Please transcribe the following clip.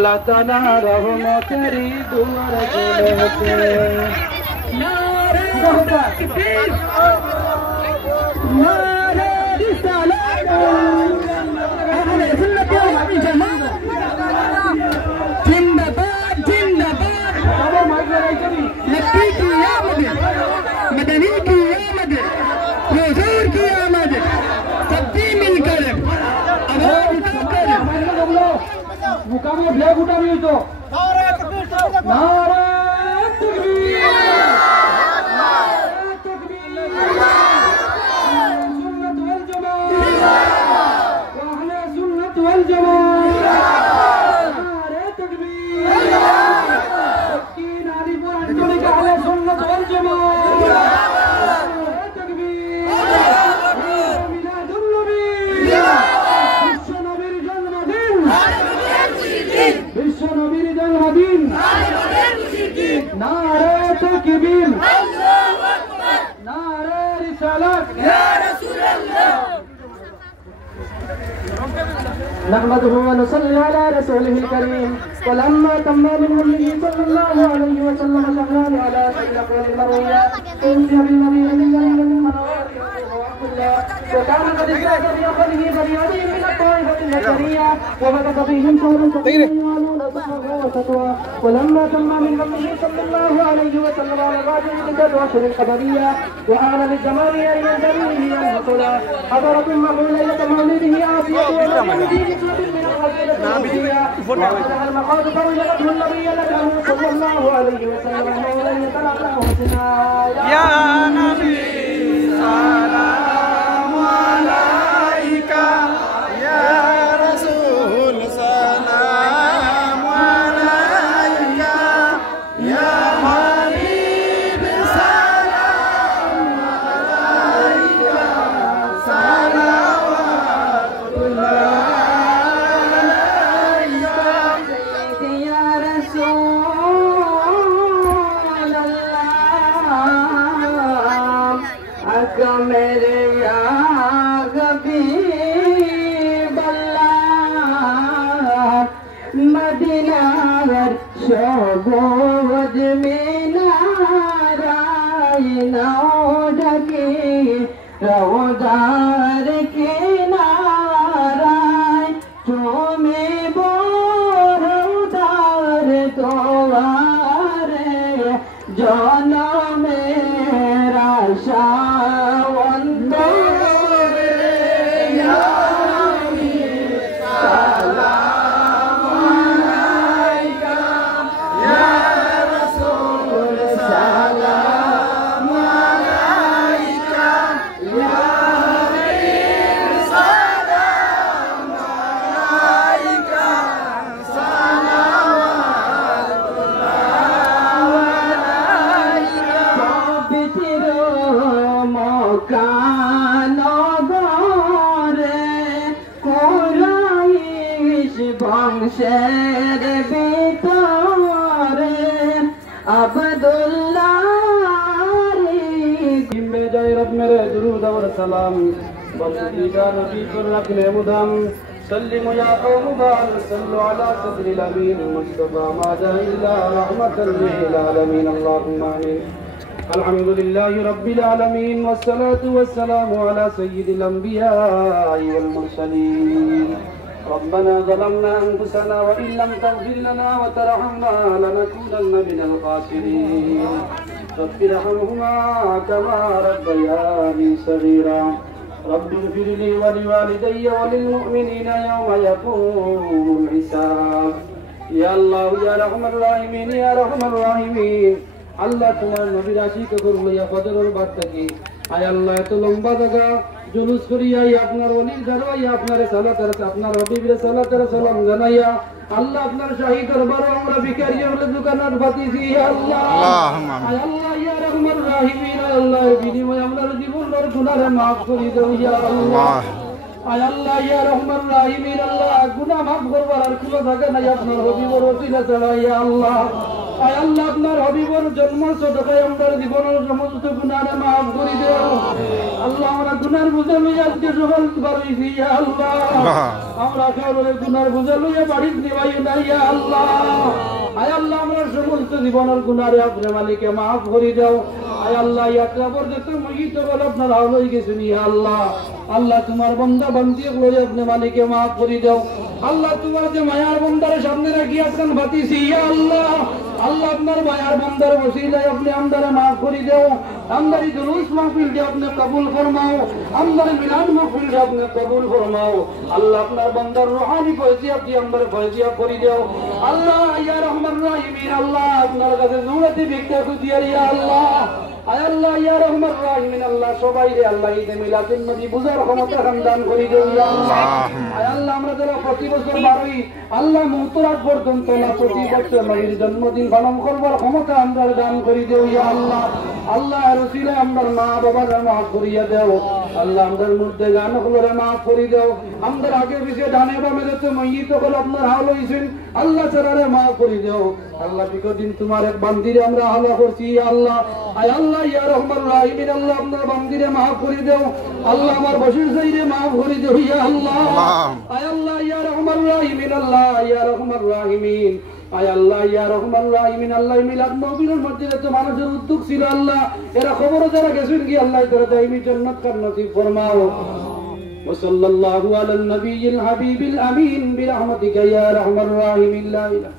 আল্লাহ তাআলা রহমতেরই দুয়ার খুলেছে। নারে তাকবীর, নারে রিসালাত, আহলে সুন্নাত ওয়াল জামাত জিন্দাবাদ জিন্দাবাদ। लक्की की आमद, मदनी की आमद, हुजूर की आमद, सबकी मिलकर आवाज उठाकर मुकामे ब्लैक उठा रही तो नारे तकबीर, नारे तकबीर, नारे तकबीर, सुन्नत वल जमात, अहले सुन्नत वल जमात, नारे तकबीर, की नारी पर अंजलि का अहले सुन्नत वल जमात, नारे तकबीर, मिलादुन नबी, विश्व नबीर जन्मदिन, विश्व नबीर जन्मदिन, नारे तकबीर, नारे रिसालत, नहमदुहु व नसल्ली अला रसूलिहिल करीम। वलम्मा तम्मा मिन नबी सल्लल्लाहु अलैहि वसल्लम शहरान अला सल्लल्लाहु मरविया उनसे बिन नबी मिन मनवार وكان قد استأذن بأخذه برياده من الطائفة البشرية وبدأ فيهم شهر يعلون صحبه وفتوى. ولما تم من نبيه صلى الله عليه وسلم على الراجل من الأشهر القمرية وآن للزمان أن ينزلوا به البطلة حضرت معه ليلة مولده عاصية ومن في نسبة من القبيلة العاصية وفتح المقاد فوجدته النبي لكه صلى الله عليه وسلم مولا يتلقاه حسنا يا نبي سلام عليك يا رسول سلام عليك يا حبيب سلام عليك صلوات الله عليك يا رسول الله आका मेरे या हबीब अल्लाह मदीना हर शोबोज में नाराय नाओ ढके रवदार के नाराय चोमे बोरदार तोवारे जाना मेरा शावंत বংশের ভিতরে আব্দুল্লাহ রে জয় রব মেরে দুরুদ और सलाम बंदीदा नबी पर रखने मुदम सल्लिमु या कौम बाल सल्लु अला सदरिल अमीन मुस्तफा मा इला रहमतल लिल आलमीन अल्लाहुम्मा आमीन। अल्हम्दुलिल्लाहि रब्बिल आलमीन वस्सलातु वस्सलामु अला सय्यिदिल अंबिया'i वल मुरसलीन। ربنا ظلمنا أنفسنا وإن لم تغفر لنا وترحمنا لنكونن من الخاسرين. رب ارحمهما كما ربياني صغيرا. رب اغفر لي ولوالدي وللمؤمنين يوم يقوم الحساب. يا الله يا أرحم الراحمين يا أرحم الراحمين। আল্লাহ তোমার নবীর আশিক করল ইয়া ফজরের বাদ থেকে আয় আল্লাহ এত লম্বা জায়গা জুলুস করিয়া আপনার ওলির জানাইয়া আপনার সালাত আর আপনার হাবিবের সালাত আর সালাম জানাইয়া আল্লাহ আপনার শাহী দরবারে আমরা ভিখারি হলে দোকানার বাতিছি ইয়া আল্লাহ আল্লাহুম্মা আয় আল্লাহ ইয়া রহমান রাহিমিন আল্লাহ বিনিময়ে আমরা জীবনের গুনাহ মাফ করে দাও ইয়া আল্লাহ আয় আল্লাহ ইয়া রহমান রাহিমিন আল্লাহ গুনাহ মাফ করবার আর কোনো জায়গা নাই আপনার হাবিবের ওসিলা ছাড়া ইয়া আল্লাহ আয় আল্লাহ আপনার হাবিবের জন্ম সদকায় আমাদের জীবনের সমস্ত গুনাহ মাফ করে দাও আল্লাহ আমরা গুনার বোঝা লইয়া আজকে সকাল বাড়াইছি ইয়া আল্লাহ আমরা কারোর গুনার বোঝা লইয়া বাড়ি দিবাই না ইয়া আল্লাহ আয় আল্লাহ আমরা সমস্ত জীবনের গুনারে আপনি মালিকে মাফ করে দাও আয় আল্লাহ ইয়া কবর যত মহিত বল আপনার হয়ে গেছেন ইয়া আল্লাহ আল্লাহ তোমার বান্দা বান্দি লইয়া আপনি মালিকে মাফ করে দাও আল্লাহ তোমার যে মায়ার বান্দার সামনে রাখি আপনার বাতিছি ইয়া আল্লাহ আল্লাহ আপনার মায়ার বান্দার ওসিলায় আপনি আমদারে মাফ করে দাও আমদারি জুলুস মাহফিল দিয়ে আপনি কবুল ফরমাও আমদারে মিলাদ মাহফিল দিয়ে আপনি কবুল ফরমাও আল্লাহ আপনার বান্দার রুহানি ফয়জি আপনি আমদারে ফয়জিয়া করে দাও আল্লাহ ইয়া রহমান রাহিমিন আল্লাহ আপনার কাছে জুড়াতে ভিক্ষা খুঁজিয়া ইয়া আল্লাহ আয় আল্লাহ ইয়া রহমান রাহিমিন আল্লাহ সবাই রে আল্লাহ ঈদে মিলাদুন নবী বুঝার ক্ষমতা দান করে দাও ইয়া আল্লাহ আয় আল্লাহ আমরা যারা প্রতি বছর বারোই আল্লাহ মুহূর্ত পর্যন্ত না প্রতি বছর নবীর জন্মদিন পালন করবার ক্ষমতা আমরা দান করে দেও ইয়া আল্লাহ আল্লাহ রসিলে আমার মা বাবার মাফ করিয়া দেও আল্লাহ আমাদের মধ্যে গান হলো মাফ করে দেও আমাদের আগে পিছিয়ে ডানে বামে যত মইত হলো আপনার হাল হইছেন আল্লাহ চারারে মাফ করে দেও আল্লাহ বিগতদিন তোমার এক বান্দিরে আমরা হালা করছি ইয়া আল্লাহ আয় আল্লাহ ইয়া রহমান রাহিমিন আল্লাহ আপনার বান্দিরে মাফ করে দেও আল্লাহ আমার বসির যাইরে মাফ করে দেও ইয়া আল্লাহ আয় আল্লাহ ইয়া রহমান রাহিমিন আল্লাহ ইয়া রহমান রাহিমিন আয় আল্লাহ ইয়া রহমান রাহিমিন আল্লাহ মিলাদ নবীর মধ্যে যত মানুষের উদ্যোগ ছিল আল্লাহ এরা খবর যারা গেছেন কি আল্লাহ তারা দাইমি জান্নাত কার নসিব ফরমাও وصلى الله على النبي الحبيب الأمين برحمتك يا أرحم الراحمين لا إله